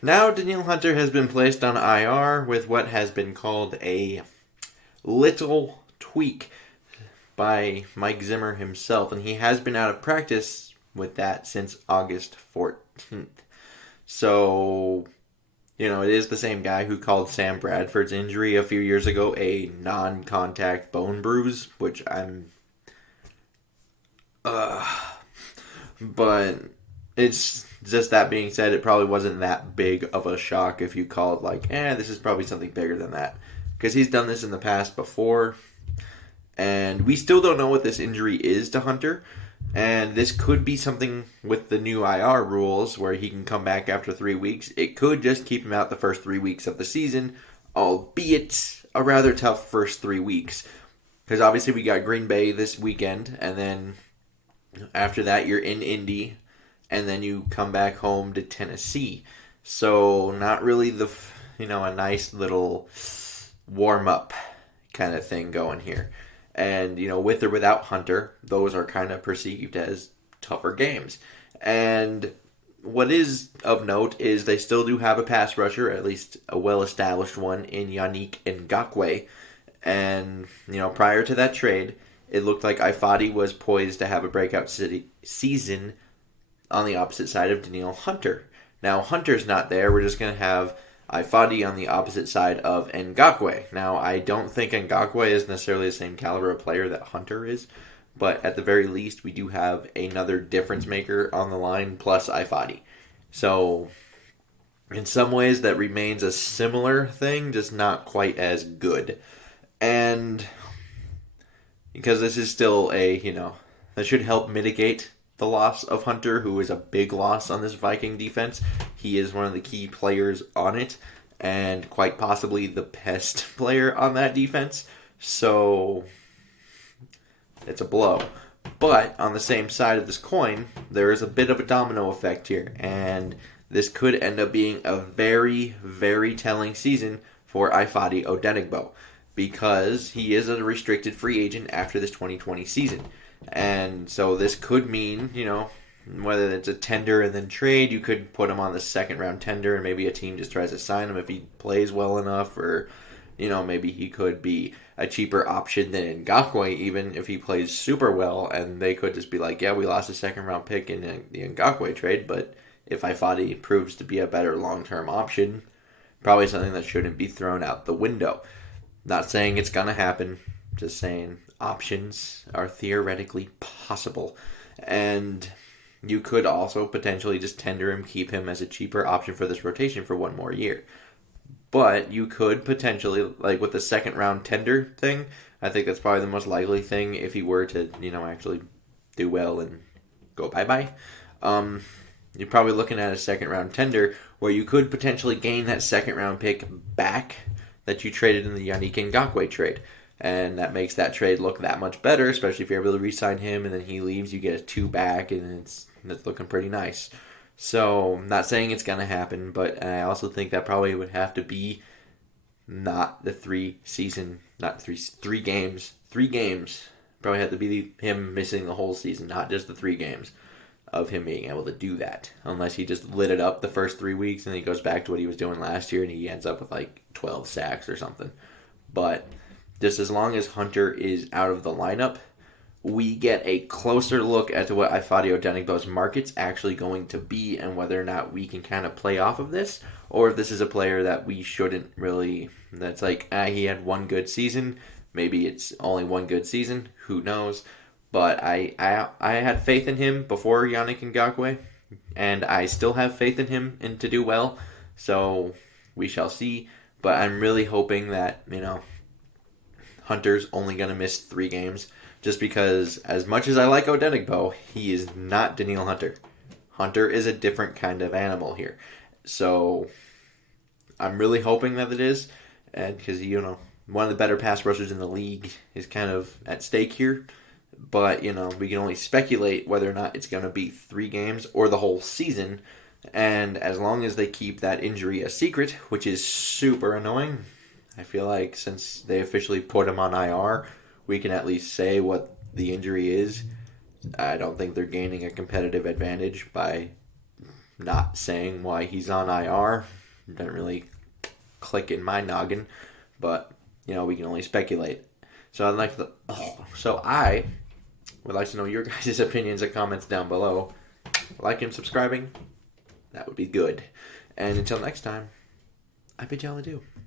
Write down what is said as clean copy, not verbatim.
Now Danielle Hunter has been placed on IR with what has been called a little tweak by Mike Zimmer himself, and he has been out of practice with that since August 14th. So, it is the same guy who called Sam Bradford's injury a few years ago a non-contact bone bruise, which I'm... But it's just that being said, it probably wasn't that big of a shock if you call it like, this is probably something bigger than that. Because he's done this in the past before, and we still don't know what this injury is to Hunter. And this could be something with the new IR rules where he can come back after 3 weeks. It could just keep him out the first 3 weeks of the season, albeit a rather tough first 3 weeks. Because obviously we got Green Bay this weekend, and then after that you're in Indy, and then you come back home to Tennessee. So not really a nice little warm-up kind of thing going here. And, with or without Hunter, those are kind of perceived as tougher games. And what is of note is they still do have a pass rusher, at least a well-established one, in Yannick Ngakoue. And, prior to that trade, it looked like Ifadi was poised to have a breakout season on the opposite side of Danielle Hunter. Now, Hunter's not there. We're just going to have Ifadi on the opposite side of Ngakoue. Now, I don't think Ngakoue is necessarily the same caliber of player that Hunter is, but at the very least, we do have another difference maker on the line plus Ifadi. So, in some ways, that remains a similar thing, just not quite as good. And because this is still that should help mitigate the loss of Hunter, who is a big loss on this Viking defense. He is one of the key players on it, and quite possibly the best player on that defense. So, it's a blow. But, on the same side of this coin, there is a bit of a domino effect here, and this could end up being a very, very telling season for Ifadi Odenigbo, because he is a restricted free agent after this 2020 season. And so this could mean, whether it's a tender and then trade, you could put him on the second round tender and maybe a team just tries to sign him if he plays well enough, or, maybe he could be a cheaper option than Ngakoue even if he plays super well, and they could just be like, yeah, we lost a second round pick in the Ngakoue trade, but if Ifadi proves to be a better long-term option, probably something that shouldn't be thrown out the window. Not saying it's going to happen, just saying options are theoretically possible. And you could also potentially just tender him, keep him as a cheaper option for this rotation for one more year. But you could potentially, like with the second round tender thing, I think that's probably the most likely thing if he were to, actually do well and go bye-bye. You're probably looking at a second round tender where you could potentially gain that second round pick back that you traded in the Yannick Ngakoue trade. And that makes that trade look that much better, especially if you're able to re-sign him and then he leaves, you get a 2 back, and it's looking pretty nice. So, I'm not saying it's going to happen, but I also think that probably would have to be not the 3 games. 3 games. Probably have to be him missing the whole season, not just the 3 games of him being able to do that. Unless he just lit it up the first 3 weeks and he goes back to what he was doing last year and he ends up with like 12 sacks or something. But just as long as Hunter is out of the lineup, we get a closer look at what Ifadi Odenigbo's market's actually going to be and whether or not we can kind of play off of this, or if this is a player that we shouldn't really, that's like, he had one good season, maybe it's only one good season, who knows, but I had faith in him before Yannick Ngakoue, and I still have faith in him and to do well, so we shall see, but I'm really hoping that, Hunter's only going to miss 3 games, just because as much as I like Odenigbo, he is not Danielle Hunter. Hunter is a different kind of animal here. So I'm really hoping that it is, and because, one of the better pass rushers in the league is kind of at stake here. But, we can only speculate whether or not it's going to be 3 games or the whole season. And as long as they keep that injury a secret, which is super annoying, I feel like since they officially put him on IR, we can at least say what the injury is. I don't think they're gaining a competitive advantage by not saying why he's on IR. Doesn't really click in my noggin, but we can only speculate. So I would like to know your guys' opinions and comments down below. Like and subscribing, that would be good. And until next time, I bid y'all adieu.